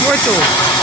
Muito.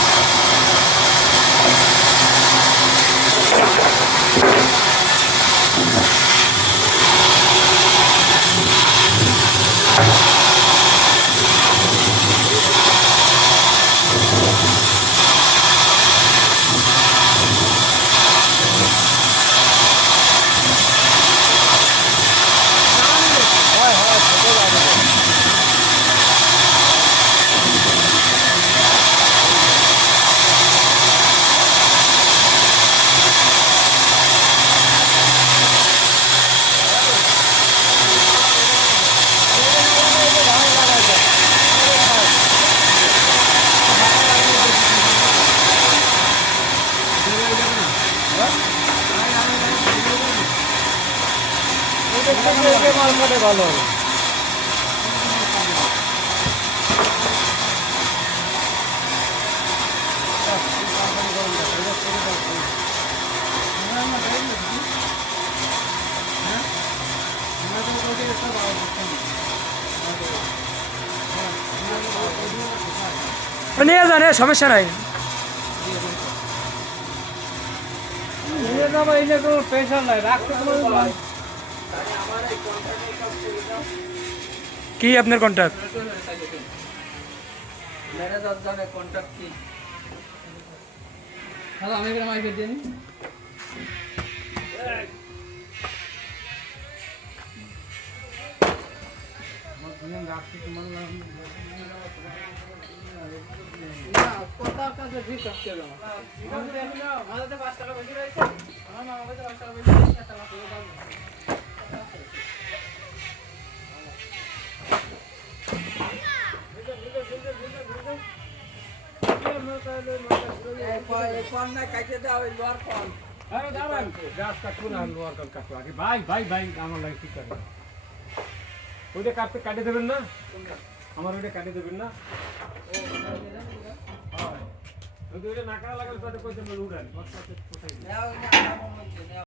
নিয়ে যান সমস্যা নাই। নিয়ে যাব যে কোনো প্রেশার নাই রাখতে কোনো কি আপনার কন্ট্যাক্ট ম্যানেজার জানে কন্ট্যাক্ট কি হ্যালো আমি এখানে মাইকে দিন কথার কাছে ঠিক আছে আমাদের পাঁচ টাকা বেশি রয়েছে আমার মামা কাছে পাঁচ টাকা বেশি আরে দাঁড়ান গাছ কাটবো না লোয়ার কাল কাটবো আগে ভাই ভাই ভাই আমার লাগে কি আছে ওইটা কাটতে কাটে দেবেন না? আমার ওইটা কাটে দেবেন না? ওইটা না কাটা লাগলে তাতে কইতে উড়ান